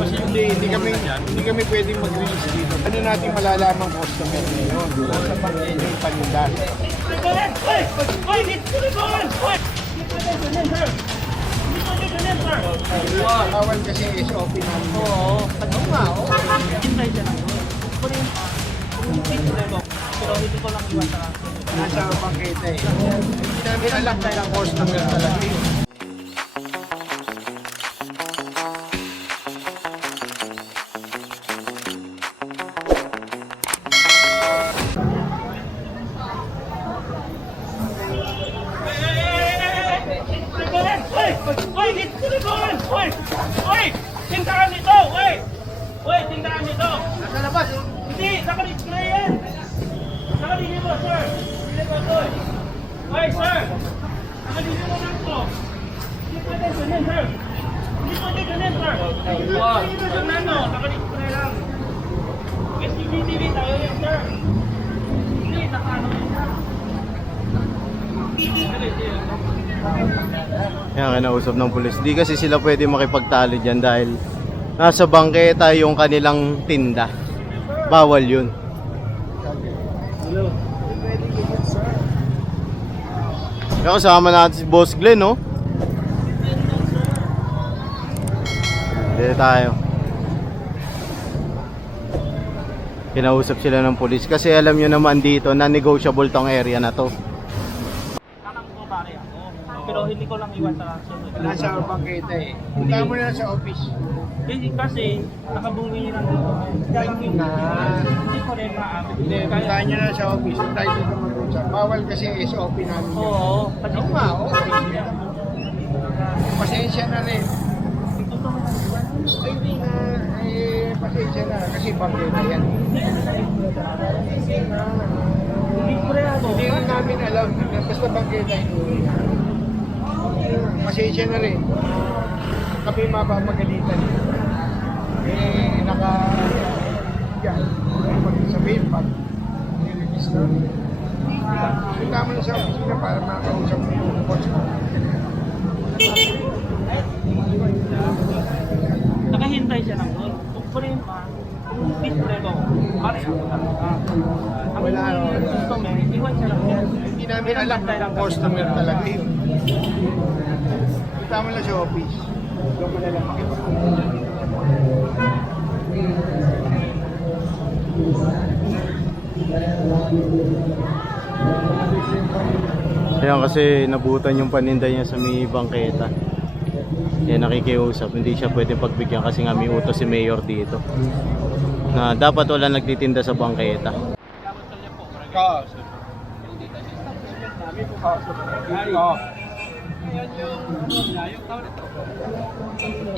kasi hindi kami pwedeng mag-release dito. Ano natin malalaman customer ngayon? Sa pag-enjoy yung paninda. Bawal kasi SOP namin. Oo. Ano nga, oo. Hintay siya lang. Pero hindi ko lang iwan sa Nasa bangketa eh. Hindi namin alam na customer talaga yun. Tindahan nito! Oy! Tindahan nito! Nasa labas eh. Hindi! Naka-display yan! Naka-display mo, sir! Hindi ko ito eh! Oy, sir! Naka-display mo lang ito! Hindi pwede ganyan, sir! Hindi pwede ganyan, sir! Ano? Naka-display lang! SCTV tayo yan, sir! Hindi, naka-ano yan! Yan, kinausap ng pulis. Di kasi sila pwede makipagtalo dyan dahil nasa bangketa yung kanilang tinda. Bawal yun. Kaya kasama natin si Boss Glenn, no? Dito tayo. Kinausap sila ng pulis kasi alam nyo naman dito na negotiable tong area na to. Pero hindi ko lang iwan sa sunod. Nasa bangketa eh. Punta mo na sa office. Hindi kasi nakabumi lang dito. Kaya lang yung hindi ko rin maabot. Hindi, puntahan nyo na sa office. Tayo dito mag-usap. Bawal kasi SOP namin. Oo. Kasi Oo nga, oo. Pasensya na rin. Ay, hindi na. Pasensya na. Kasi bangketa yan. hindi ko rin ako. Hindi rin namin alam. Basta bangketa yun. Pasensya na rin. Kami mapapagalitan. Yan. Sabihin pag nirelease na. Punta mo na sa office na para makausap mo yung boss mo. Nakahintay siya lang doon. Kung ko rin pa, display ko. Pare ako talaga. Wala. Customer, iwan siya lang yan. Hindi namin alam na customer talaga yun. Punta mo na sa office. Doon mo na lang makipagpunta. Ayan kasi nabutan yung paninda niya sa may bangketa. Kaya nakikiusap, hindi siya pwede pagbigyan kasi nga may utos si Mayor dito na dapat wala nagtitinda sa bangketa.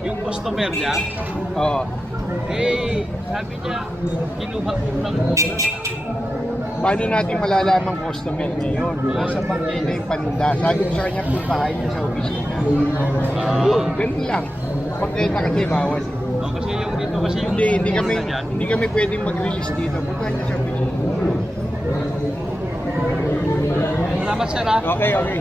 Yung customer niya, Oo. sabi niya, kinuha ko ng uber. Paano natin malalaman customer ngayon? Nasa bangketa yung paninda. Sabi ko sa kanya, puntahan niya sa opisina. Ganun lang. Bangketa kasi bawal. Kasi yung dito kasi yung Hindi kami pwedeng mag-release dito. Puntahan niya sa opisina. Salamat sir ha. Okay, okay.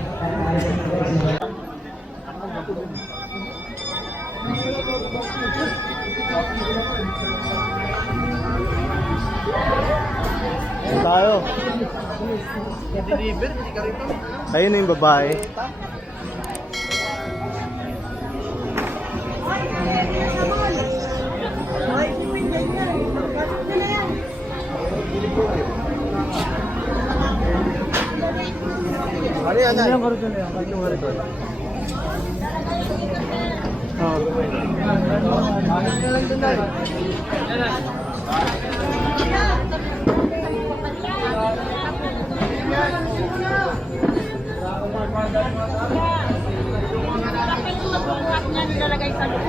Tayo. Deliver, hindi ka rito. Ayun na yung babae. Ano yan? Ano yung karito na yan? Ano yung karito? Nilalagay sa loob.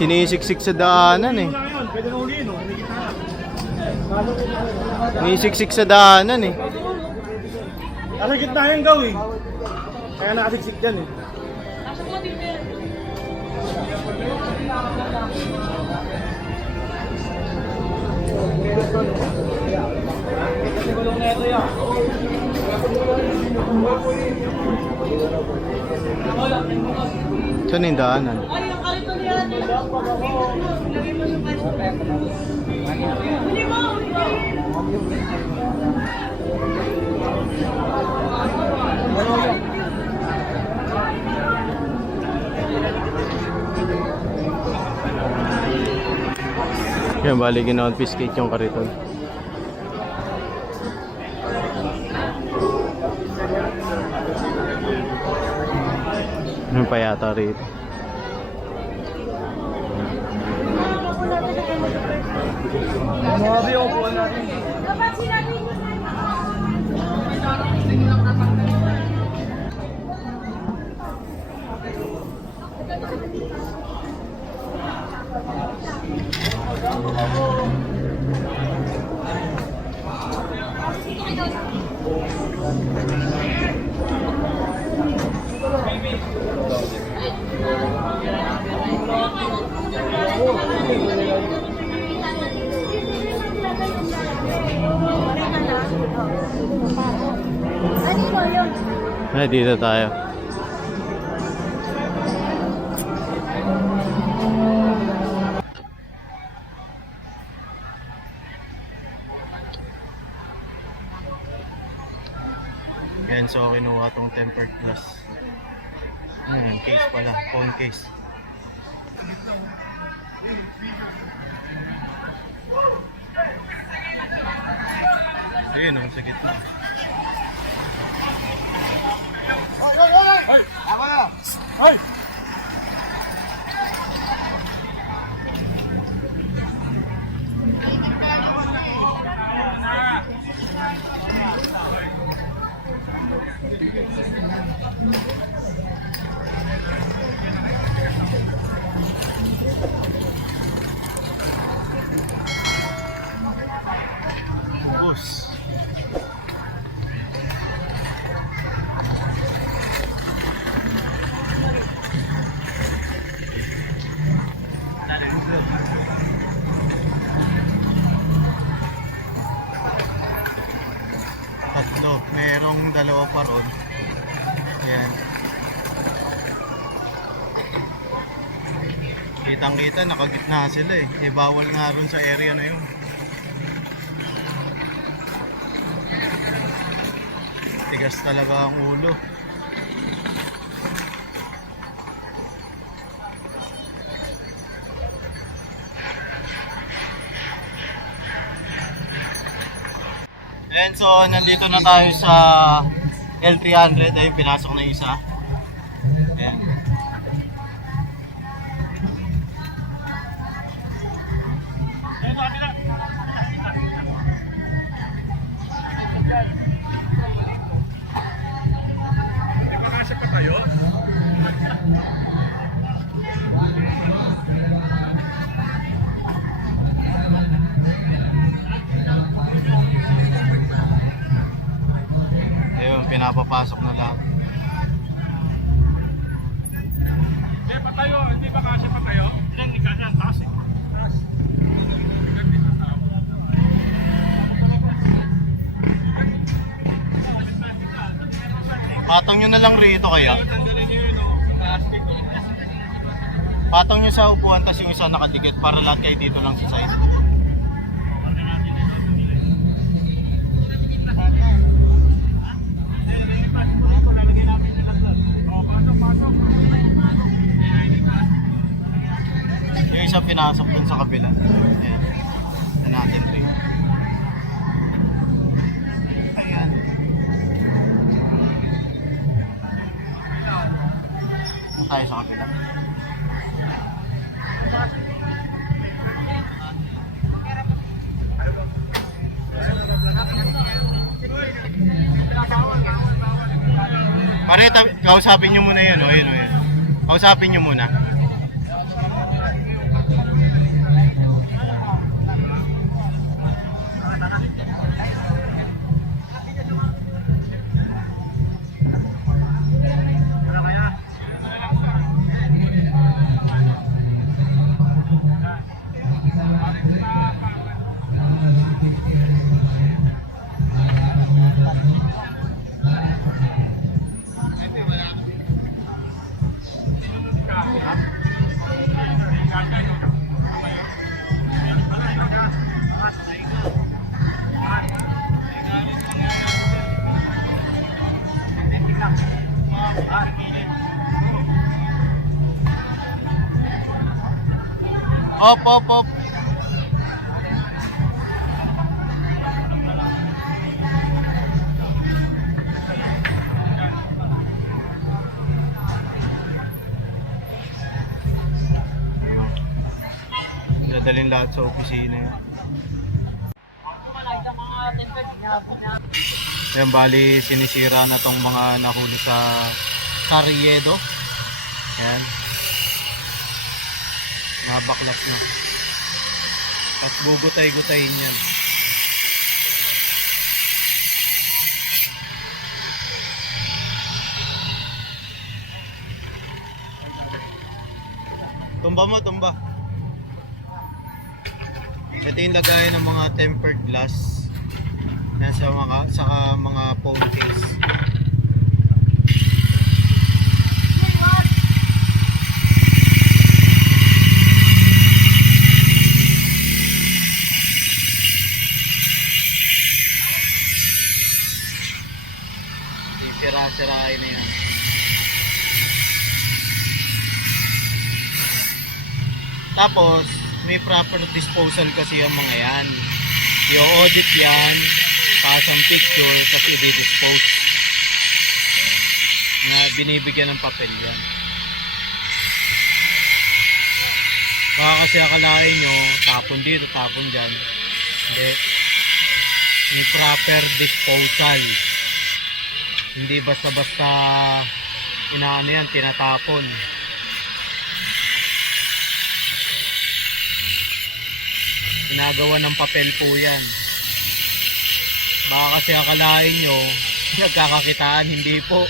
Sinisiksik sa daanan eh. Sinisiksik sa daanan eh. Nasa gitna yung gawin. Kaya nakasiksik dyan eh. Saan yung daanan? Ay, yung kalito niya natin. Lagay mo yung kalito. Huli mo! Yan, bali gina-confiscate yung kariton. Ano pa yata rito? Dapat sinabi mo na ano mo yun? Ay, dito tayo. Yan, so kinuha tong tempered glass. Yan, case pala, phone case. Ayun, sa gitna. Ubus. Tatlo, merong dalawa pa ron. Ayan. Kitang-kita, nakagitna sila eh. Eh, bawal nga ron sa area na yun. Tigas talaga ang ulo. And so, nandito na tayo sa L300. Ayun, pinasok na yung isa. Ayan. Ayun, pinapapasok na lahat. Hindi pa tayo, hindi ba kasi pa tayo? Hindi kasi ang taas eh. Patong nyo na lang rito kaya. Tanggalin niyo yun, no? Plastic, no? Patong nyo sa upuan, tas yung isa nakadikit para lahat kayo dito lang sa side. Yung isa pinasok dun sa kabila. Ayan. Yan natin rin. Ayan. Ano tayo sa kabila? Marita, kausapin nyo muna yan. O, yun, o, yan. Kausapin nyo muna. Op, op, op. Dadalhin lahat sa opisina yun. Yan, bali sinisira na tong mga nahuli sa Carriedo. Yan. Nabaklas na. At gugutay-gutayin yan. Tumba mo, tumba. Ito yung lagayan ng mga tempered glass. Yan sa mga phone case. Sira-sirain na yan. Tapos may proper disposal kasi ang mga yan. I-audit yan, pasang picture, kasi i-dispose. Na binibigyan ng papel yan. Baka kasi akalain nyo, tapon dito, tapon dyan. Hindi. May proper disposal. Hindi basta-basta inaano yan, tinatapon. Ginagawa ng papel po yan. Baka kasi akalain nyo, nagkakakitaan, hindi po.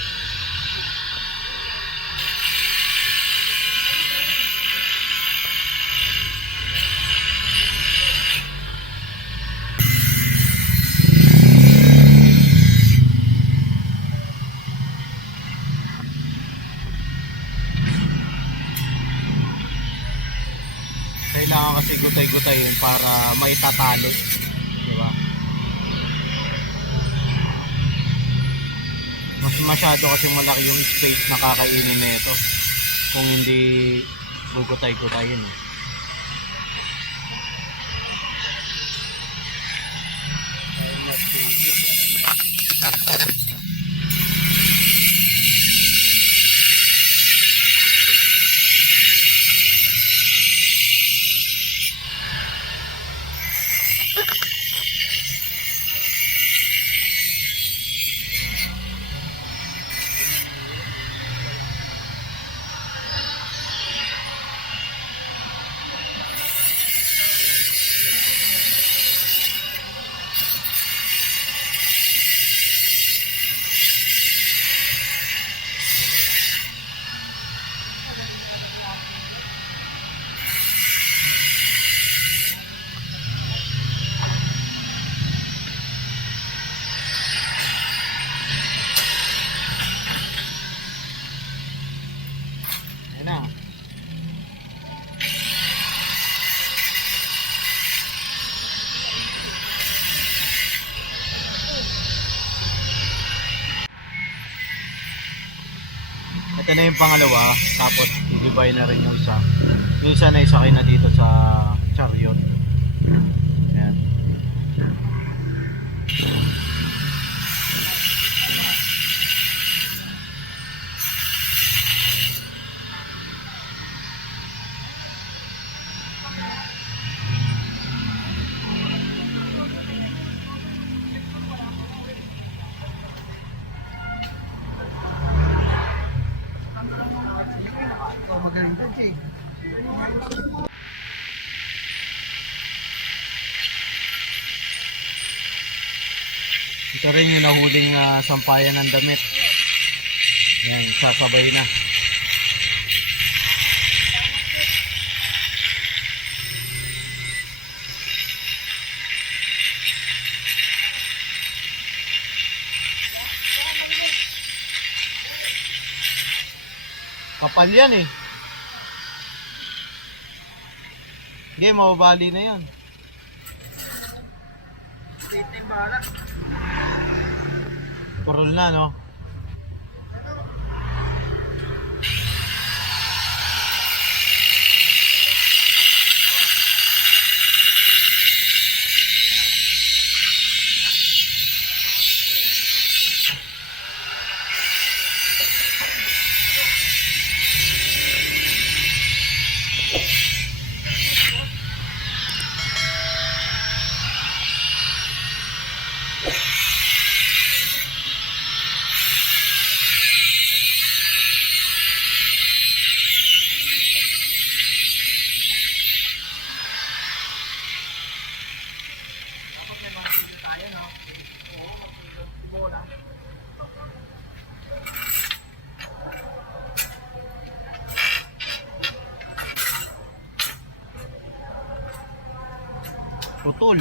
Kailangan kasi gutay-gutayin para maitatali, di ba? Masyado kasi malaki yung space na kakainin nito kung hindi gugutay-gutayin. Ayan na. Ito na yung pangalawa, tapos i-divide na rin yung isa. Yung isa na isakay na dito sa chariot. Ayan. Ito rin yung nahuling sampayan ng damit. Yan, sasabay na. Kapal yan eh. Hindi, mababali na yan. Kurol na, no? putol.